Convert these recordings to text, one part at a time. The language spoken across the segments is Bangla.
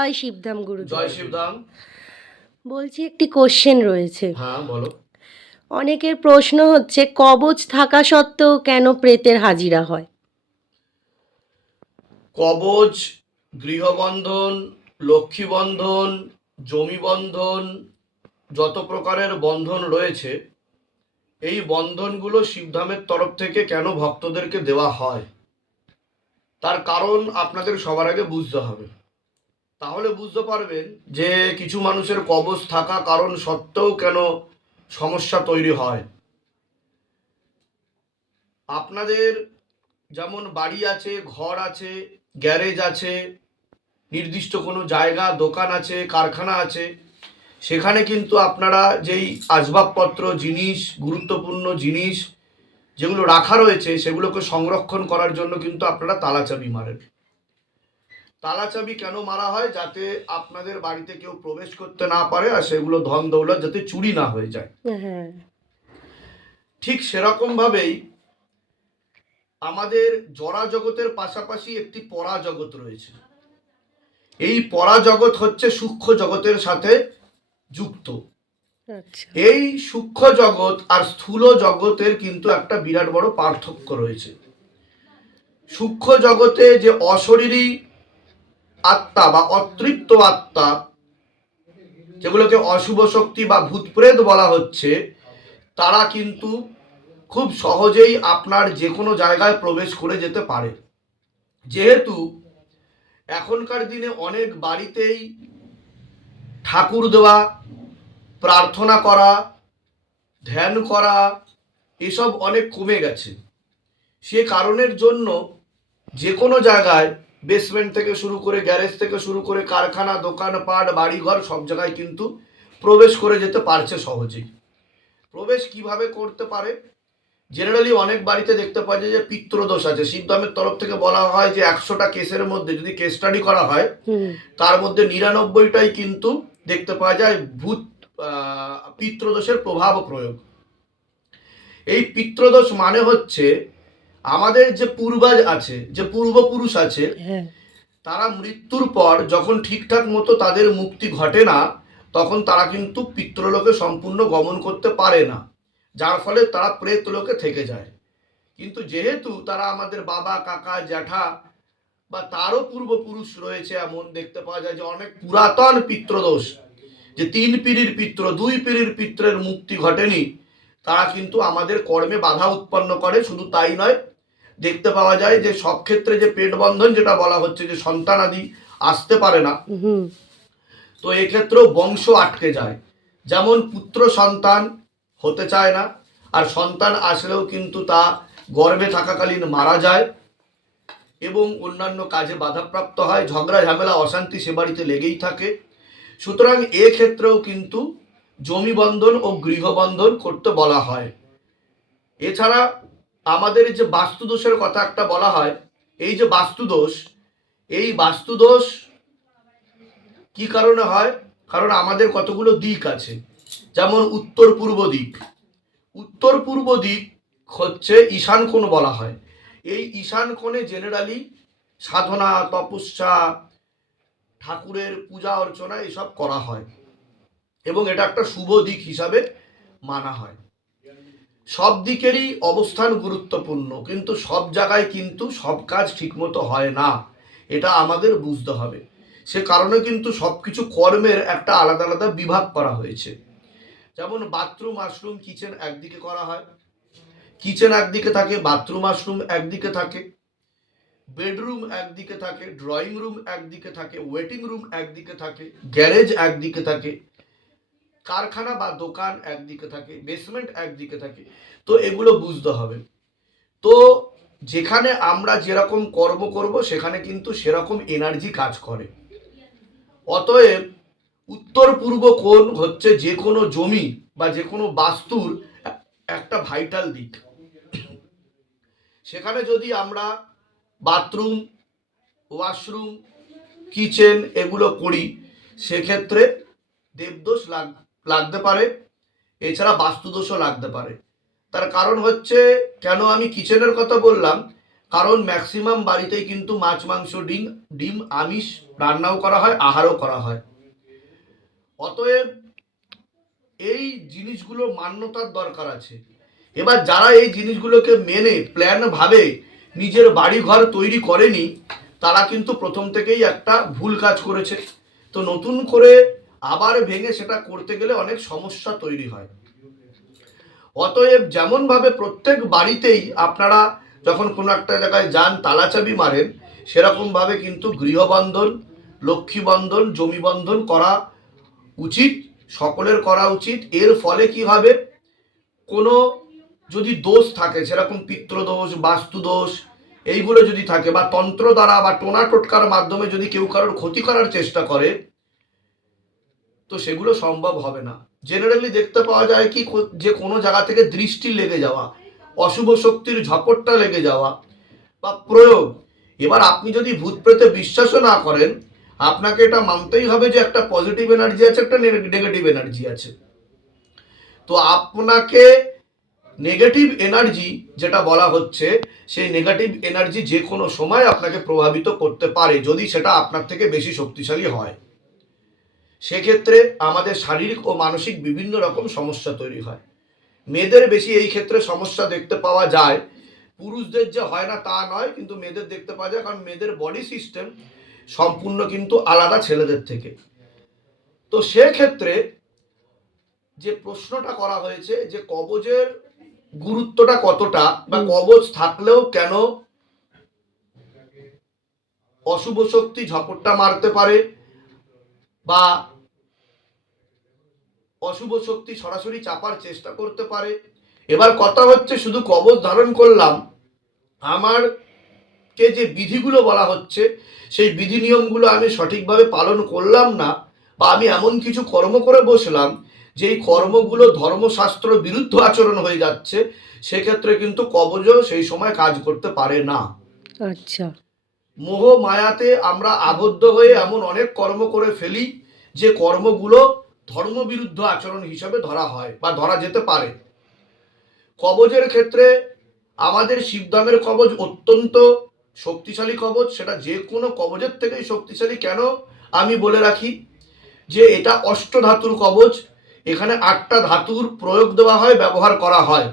জয় শিবধাম গুরুদেব। জয় শিবধাম। বলছি একটি কোশ্চেন রয়েছে। হ্যাঁ বলো। অনেকের প্রশ্ন হচ্ছে কবচ থাকা সত্ত্বেও কেন প্রেতের হাজিরা হয়? কবচ, গৃহবন্ধন, লক্ষ্মীবন্ধন, জমি বন্ধন, যত প্রকারের বন্ধন রয়েছে, এই বন্ধনগুলো শিবধামের তরফ থেকে কেন ভক্তদেরকে দেওয়া হয়, তার কারণ আপনাদের সবার আগে বুঝতে হবে। তাহলে বুঝতে পারবেন যে কিছু মানুষের কবচ থাকা কারণ সত্ত্বেও কেন সমস্যা তৈরি হয়। আপনাদের যেমন বাড়ি আছে, ঘর আছে, গ্যারেজ আছে, নির্দিষ্ট কোনো জায়গা, দোকান আছে, কারখানা আছে, সেখানে কিন্তু আপনারা যেই আসবাবপত্র, জিনিস, গুরুত্বপূর্ণ জিনিস যেগুলো রাখা রয়েছে সেগুলোকে সংরক্ষণ করার জন্য কিন্তু আপনারা তালাচাবি মারেন। তালাচাবি কেন মারা হয়? যাতে আপনাদের বাড়িতে কেউ প্রবেশ করতে না পারে আর সেগুলো ধন দৌলত যাতে চুরি না হয়ে যায়। হ্যাঁ। ঠিক সেরকম ভাবেই আমাদের জড়া জগতের পাশাপাশি একটি পরা জগৎ রয়েছে। এই পরা জগৎ হচ্ছে সূক্ষ্ম জগতের সাথে যুক্ত। আচ্ছা। এই সূক্ষ্ম জগৎ আর স্থূল জগতের কিন্তু একটা বিরাট বড় পার্থক্য রয়েছে। সূক্ষ্ম জগতে যে অশরীরী আত্মা বা অতৃপ্ত আত্মা, যেগুলোকে অশুভ শক্তি বা ভূতপ্রেত বলা হচ্ছে, তারা কিন্তু খুব সহজেই আপনার যে কোনো জায়গায় প্রবেশ করে যেতে পারে। যেহেতু এখনকার দিনে অনেক বাড়িতেই ঠাকুর দেওয়া, প্রার্থনা করা, ধ্যান করা এসব অনেক কমে গেছে, সে কারণের জন্য যে কোনো জায়গায় বেসমেন্ট থেকে শুরু করে, গ্যারেজ থেকে শুরু করে, কারখানা, দোকানপাট, বাড়িঘর সব জায়গায় কিন্তু প্রবেশ করে যেতে পারছে সহজেই। প্রবেশ কিভাবে করতে পারে? জেনারেলি অনেক বাড়িতে দেখতে পাওয়া যায় যে পিতৃদোষ আছে। শিবধামের তরফ থেকে বলা হয় যে 100টা কেসের মধ্যে যদি কেস স্টাডি করা হয়, তার মধ্যে 99টাই কিন্তু দেখতে পাওয়া যায় ভূত পিতৃদোষের প্রভাব প্রয়োগ। এই পিতৃদোষ মানে হচ্ছে আমাদের যে পূর্বজ আছে, যে পূর্বপুরুষ আছে, তারা মৃত্যুর পর যখন ঠিকঠাক মতো তাদের মুক্তি ঘটে না, তখন তারা কিন্তু পিতৃলোকে সম্পূর্ণ গমন করতে পারে না, যার ফলে তারা প্রেত লোকে থেকে যায়। কিন্তু যেহেতু তারা আমাদের বাবা, কাকা, জ্যাঠা বা তারও পূর্বপুরুষ রয়েছে, এমন দেখতে পাওয়া যায় যে অনেক পুরাতন পিতৃদোষ, যে 3 পিঢ়ির পিতৃ, 2 পিঢ়ির পিতৃর মুক্তি ঘটেনি, তারা কিন্তু আমাদের কর্মে বাধা উৎপন্ন করে। শুধু তাই নয়, দেখতে পাওয়া যায় যে সব ক্ষেত্রে যে পেট বন্ধন যেটা বলা হচ্ছে, যে সন্তান আদি আসতে পারে না, তো এক্ষেত্রেও বংশ আটকে যায়। যেমন পুত্র সন্তান হতে চায় না, আর সন্তান আসলেও কিন্তু তা গর্ভে থাকাকালীন মারা যায় এবং অন্যান্য কাজে বাধাপ্রাপ্ত হয়, ঝগড়া ঝামেলা অশান্তি সে বাড়িতে লেগেই থাকে। সুতরাং এক্ষেত্রেও কিন্তু জমি বন্ধন ও গৃহবন্ধন করতে বলা হয়। এছাড়া আমাদের যে বাস্তুদোষের কথা একটা বলা হয়, এই যে বাস্তুদোষ, এই বাস্তুদোষ কি কারণে হয়? কারণ আমাদের কতগুলো দিক আছে। যেমন উত্তর পূর্ব দিক। উত্তর পূর্ব দিক হচ্ছে ঈশান কোণ বলা হয়। এই ঈশান কোণে জেনারেলি সাধনা, তপস্যা, ঠাকুরের পূজা অর্চনা এসব করা হয় এবং এটা একটা শুভ দিক হিসাবে মানা হয়। সব দিকেরই অবস্থান গুরুত্বপূর্ণ, কিন্তু সব জায়গায় কিন্তু সব কাজ ঠিকমতো হয় না, এটা আমাদের বুঝতে হবে। সে কারণে কিন্তু সবকিছু কর্মের একটা আলাদা আলাদা বিভাগ করা হয়েছে। যেমন বাথরুম, ওয়াশরুম, কিচেন একদিকে করা হয়, কিচেন একদিকে থাকে, বাথরুম ওয়াশরুম একদিকে থাকে, বেডরুম একদিকে থাকে, ড্রয়িং রুম একদিকে থাকে, ওয়েটিং রুম একদিকে থাকে, গ্যারেজ একদিকে থাকে, কারখানা বা দোকান একদিকে থাকে, বেসমেন্ট একদিকে থাকে। তো এগুলো বুঝতে হবে। তো যেখানে আমরা যেরকম কর্ম করব সেখানে কিন্তু সেরকম এনার্জি কাজ করে। অতএব উত্তর পূর্ব কোণ হচ্ছে যে কোনো জমি বা যে কোনো বাস্তুর একটা ভাইটাল দিক। সেখানে যদি আমরা বাথরুম, ওয়াশরুম, কিচেন এগুলো করি, সেক্ষেত্রে দেবদোষ লাগতে পারে, এছাড়া বাস্তুদোষও লাগতে পারে। তার কারণ হচ্ছে, কেন আমি কিচেনের কথা বললাম, কারণ ম্যাক্সিমাম বাড়িতেই কিন্তু মাছ মাংস ডিম আমিষ রান্নাও করা হয়, আহারও করা হয়। অতএব এই জিনিসগুলো মান্যতার দরকার আছে। এবার যারা এই জিনিসগুলোকে মেনে প্ল্যান ভাবে নিজের বাড়ি ঘর তৈরি করেনি, তারা কিন্তু প্রথম থেকেই একটা ভুল কাজ করেছে। তো নতুন করে আবার ভেঙে সেটা করতে গেলে অনেক সমস্যা তৈরি হয়। অতএব যেমনভাবে প্রত্যেক বাড়িতেই আপনারা যখন কোনো একটা জায়গায় যান তালাচাবি মারেন, সেরকমভাবে কিন্তু গৃহবন্ধন, লক্ষ্মী বন্ধন, জমি বন্ধন করা উচিত, সকলের করা উচিত। এর ফলে কি হবে, কোনো যদি দোষ থাকে, সেরকম পিতৃদোষ, বাস্তুদোষ এইগুলো যদি থাকে, বা তন্ত্র দ্বারা বা টোনা টোটকার মাধ্যমে যদি কেউ কারোর ক্ষতি করার চেষ্টা করে, তো সেগুলো সম্ভব হবে না। জেনারেলি দেখতে পাওয়া যায় কি, যে কোনো জায়গা থেকে দৃষ্টি লেগে যাওয়া, অশুভ শক্তির ঝপটটা লেগে যাওয়া বা প্রয়োগ। এবার আপনি যদি ভূত প্রেতে বিশ্বাসও না করেন, আপনাকে এটা মানতেই হবে যে একটা পজিটিভ এনার্জি আছে, একটা নেগেটিভ এনার্জি আছে। তো আপনাকে নেগেটিভ এনার্জি যেটা বলা হচ্ছে, সেই নেগেটিভ এনার্জি যে কোনো সময় আপনাকে প্রভাবিত করতে পারে, যদি সেটা আপনার থেকে বেশি শক্তিশালী হয়। সেক্ষেত্রে আমাদের শারীরিক ও মানসিক বিভিন্ন রকম সমস্যা তৈরি হয়। মেয়েদের বেশি এই ক্ষেত্রে সমস্যা দেখতে পাওয়া যায়, পুরুষদের যে হয় না তা নয়, কিন্তু মেয়েদের দেখতে পাওয়া যায়, কারণ মেয়েদের বডি সিস্টেম সম্পূর্ণ কিন্তু আলাদা ছেলেদের থেকে। তো সেক্ষেত্রে যে প্রশ্নটা করা হয়েছে যে কবজের গুরুত্বটা কতটা, বা কবজ থাকলেও কেন অশুভ শক্তি ঝপটটা মারতে পারে, বা অশুভ শক্তি সরাসরি চাপার চেষ্টা করতে পারে। এবার কথা হচ্ছে, শুধু কবজ ধারণ করলাম, আমার কে যে বিধিগুলো বলা হচ্ছে সেই বিধি নিয়মগুলো আমি সঠিকভাবে পালন করলাম না, বা আমি এমন কিছু কর্ম করে বসলাম যেই কর্মগুলো ধর্মশাস্ত্র বিরুদ্ধ আচরণ হয়ে যাচ্ছে, সেক্ষেত্রে কিন্তু কবজও সেই সময় কাজ করতে পারে না। আচ্ছা। মোহ মায়াতে আমরা আবদ্ধ হয়ে এমন অনেক কর্ম করে ফেলি যে কর্মগুলো ধর্মবিরুদ্ধ আচরণ হিসাবে ধরা হয় বা ধরা যেতে পারে। কবজের ক্ষেত্রে আমাদের শিবধামের কবজ অত্যন্ত শক্তিশালী কবজ, সেটা যে কোনো কবজের থেকেই শক্তিশালী। কেন আমি বলে রাখি যে এটা অষ্টধাতুর কবজ, এখানে 8টা ধাতুর প্রয়োগ দেওয়া হয়, ব্যবহার করা হয়।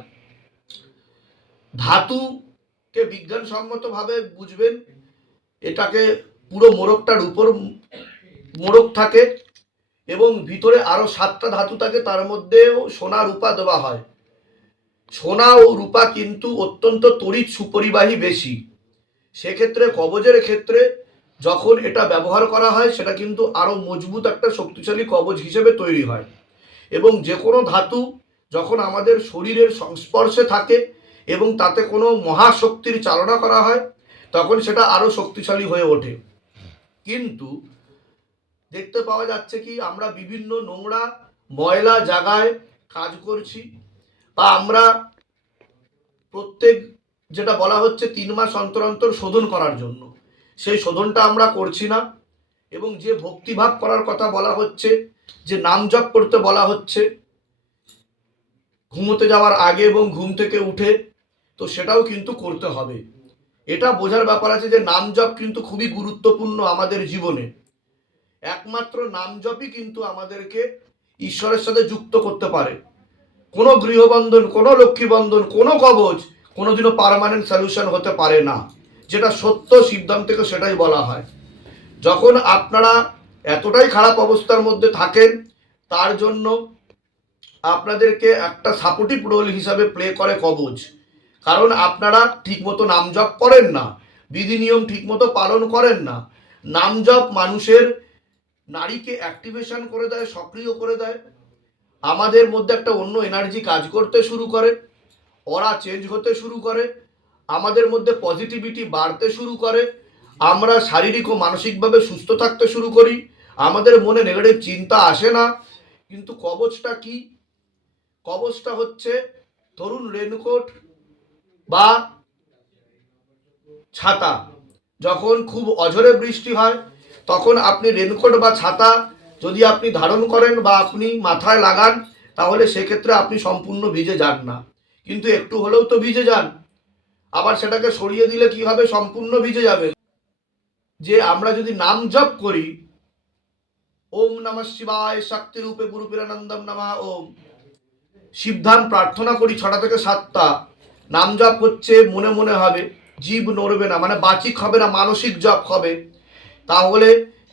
ধাতুকে বিজ্ঞানসম্মতভাবে বুঝবেন, এটাকে পুরো মোড়কটার উপর মোড়ক থাকে এবং ভিতরে আরো 7টা ধাতু থাকে, তার মধ্যেও সোনা রূপা দেওয়া হয়। সোনা ও রূপা কিন্তু অত্যন্ত তড়িৎ সুপরিবাহী বেশি। সেক্ষেত্রে কবজের ক্ষেত্রে যখন এটা ব্যবহার করা হয়, সেটা কিন্তু আরো মজবুত একটা শক্তিশালী কবজ হিসেবে তৈরি হয়। এবং যে কোনো ধাতু যখন আমাদের শরীরের সংস্পর্শে থাকে এবং তাতে কোনো মহাশক্তির চালনা করা হয়, তখন সেটা আরো শক্তিশালী হয়ে ওঠে। কিন্তু দেখতে পাওয়া যাচ্ছে কি, আমরা বিভিন্ন নোংরা ময়লা জায়গায় কাজ করছি, বা আমরা প্রত্যেক, যেটা বলা হচ্ছে 3 মাস অন্তর অন্তর শোধন করার জন্য, সেই শোধনটা আমরা করছি না। এবং যে ভক্তিভাব করার কথা বলা হচ্ছে, যে নাম জপ করতে বলা হচ্ছে ঘুমোতে যাওয়ার আগে এবং ঘুম থেকে উঠে, তো সেটাও কিন্তু করতে হবে। এটা বোঝার ব্যাপার আছে যে নাম জপ কিন্তু খুবই গুরুত্বপূর্ণ আমাদের জীবনে। একমাত্র নাম জপই কিন্তু আমাদেরকে ঈশ্বরের সাথে যুক্ত করতে পারে। কোনো গৃহবন্ধন, কোনো লক্ষ্মী বন্ধন, কোনো কবচ কোনোদিনও পার্মানেন্ট সলিউশন হতে পারে না। যেটা সত্য শিবধাম থেকে সেটাই বলা হয়। যখন আপনারা এতটাই খারাপ অবস্থার মধ্যে থাকেন, তার জন্য আপনাদেরকে একটা সাপোর্টিভ রোল হিসাবে প্লে করে কবচ। কারণ আপনারা ঠিকমতো নাম জপ করেন না, বিধি নিয়ম ঠিকমতো পালন করেন না। নাম জপ মানুষের নারীকে অ্যাক্টিভেশন করে দেয়, সক্রিয় করে দেয়। আমাদের মধ্যে একটা অন্য এনার্জি কাজ করতে শুরু করে, অরা চেঞ্জ হতে শুরু করে, আমাদের মধ্যে পজিটিভিটি বাড়তে শুরু করে, আমরা শারীরিক ও মানসিকভাবে সুস্থ থাকতে শুরু করি, আমাদের মনে নেগেটিভ চিন্তা আসে না। কিন্তু কবচটা কি? কবচটা হচ্ছে, ধরুন রেনকোট বা ছাতা, যখন খুব অঝরে বৃষ্টি হয়, তখন আপনি রেনকোট বা ছাতা যদি আপনি ধারণ করেন বা আপনি মাথায় লাগান, তাহলে সেক্ষেত্রে আপনি সম্পূর্ণ ভিজে যান না, কিন্তু একটু হলেও তো ভিজে যান। আবার সেটাকে সরিয়ে দিলে কি হবে, সম্পূর্ণ ভিজে যাবে। যে আমরা যদি নাম জপ করি, ওম নমঃ শিবায় শক্তি রূপে গুরু পীরানন্দম নমঃ ওম, শিবধাম প্রার্থনা করি 6টা থেকে 7টা, নাম জপ হচ্ছে মনে মনে হবে, জীব নড়বে না, মানে বাচিক হবে না, মানসিক জপ হবে, তাহলে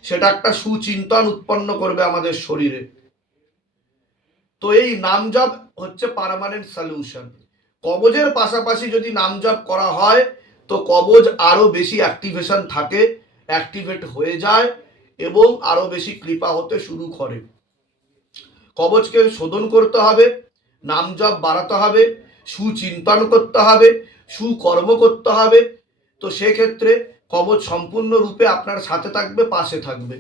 সেটা একটা সুচিন্তন উৎপন্ন করবে আমাদের শরীরে। তো এই নাম জপ হচ্ছে পার্মানেন্ট সলিউশন। কবজের পাশাপাশি যদি নাম জপ করা হয় তো কবজ আরো বেশি অ্যাক্টিভেশন থাকে, অ্যাক্টিভেট হয়ে যায় এবং আরো বেশি কৃপা হতে শুরু করে। কবজকে শোধন করতে হবে, নাম জপ বাড়াতে হবে, সুচিন্তন করতে হবে, সুকর্ম করতে হবে। তো সেক্ষেত্রে কবজ সম্পূর্ণরূপে আপনার সাথে থাকবে, পাশে থাকবে।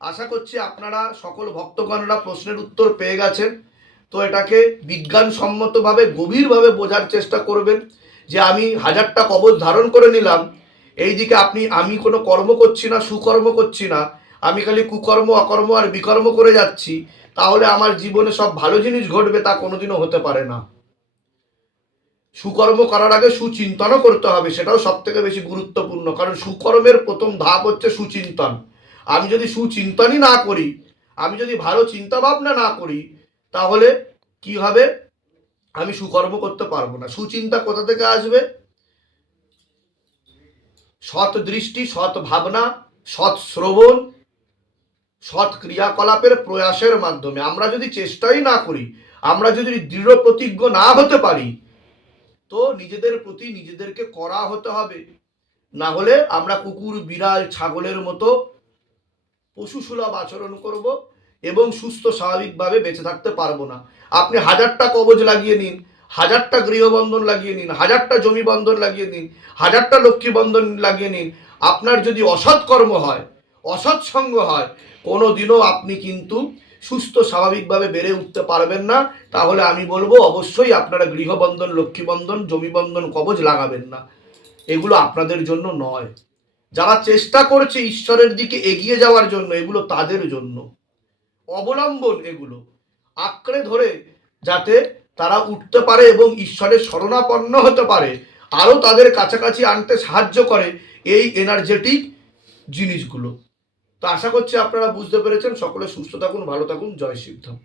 আশা করছি আপনারা সকল ভক্তগণরা প্রশ্নের উত্তর পেয়ে গেছেন। তো এটাকে বিজ্ঞানসম্মতভাবে গভীরভাবে বোঝার চেষ্টা করবেন যে আমি 1000টা কবচ ধারণ করে নিলাম, এইদিকে আমি কোনো কর্ম করছি না, সুকর্ম করছি না, আমি খালি কুকর্ম অকর্ম আর বিকর্ম করে যাচ্ছি, তাহলে আমার জীবনে সব ভালো জিনিস ঘটবে তা কোনোদিনও হতে পারে না। সুকর্ম করার আগে সুচিন্তনও করতে হবে, সেটাও সব থেকে বেশি গুরুত্বপূর্ণ, কারণ সুকর্মের প্রথম ধাপ হচ্ছে সুচিন্তন। আমি যদি সুচিন্তনই না করি, আমি যদি ভালো চিন্তা ভাবনা না করি, তাহলে কি হবে, আমি সুকর্ম করতে পারবো না। সুচিন্তা কোথা থেকে আসবে? সৎ দৃষ্টি, সৎ ভাবনা, সৎ শ্রবণ, সৎ ক্রিয়াকলাপের প্রয়াসের মাধ্যমে। আমরা যদি চেষ্টাই না করি, আমরা যদি দৃঢ় প্রতিজ্ঞ না হতে পারি, তো নিজেদের প্রতি নিজেদেরকে কড়া হতে হবে, না হলে আমরা কুকুর বিড়াল ছাগলের মতো পশুসুলভ আচরণ করব এবং সুস্থ স্বাভাবিকভাবে বেঁচে থাকতে পারবো না। আপনি 1000টা কবজ লাগিয়ে নিন, 1000টা গৃহবন্ধন লাগিয়ে নিন, 1000টা জমি বন্ধন লাগিয়ে নিন, 1000টা লক্ষ্মী বন্ধন লাগিয়ে নিন, আপনার যদি অসৎ কর্ম হয়, অসৎ সঙ্গ হয়, কোনো দিনও আপনি কিন্তু সুস্থ স্বাভাবিকভাবে বেড়ে উঠতে পারবেন না। তাহলে আমি বলবো অবশ্যই আপনারা গৃহবন্ধন, লক্ষ্মী বন্ধন, জমি বন্ধন কবজ লাগাবেন না, এগুলো আপনাদের জন্য নয়। যারা চেষ্টা করছে ঈশ্বরের দিকে এগিয়ে যাওয়ার জন্য, এগুলো তাদের জন্য অবলম্বন, এগুলো আঁকড়ে ধরে যাতে তারা উঠতে পারে এবং ঈশ্বরের শরণাপন্ন হতে পারে, আরও তাদের কাছাকাছি আনতে সাহায্য করে এই এনার্জেটিক জিনিসগুলো। তো আশা করছি আপনারা বুঝতে পেরেছেন। সকলে সুস্থ থাকুন, ভালো থাকুন। জয় শিবধাম।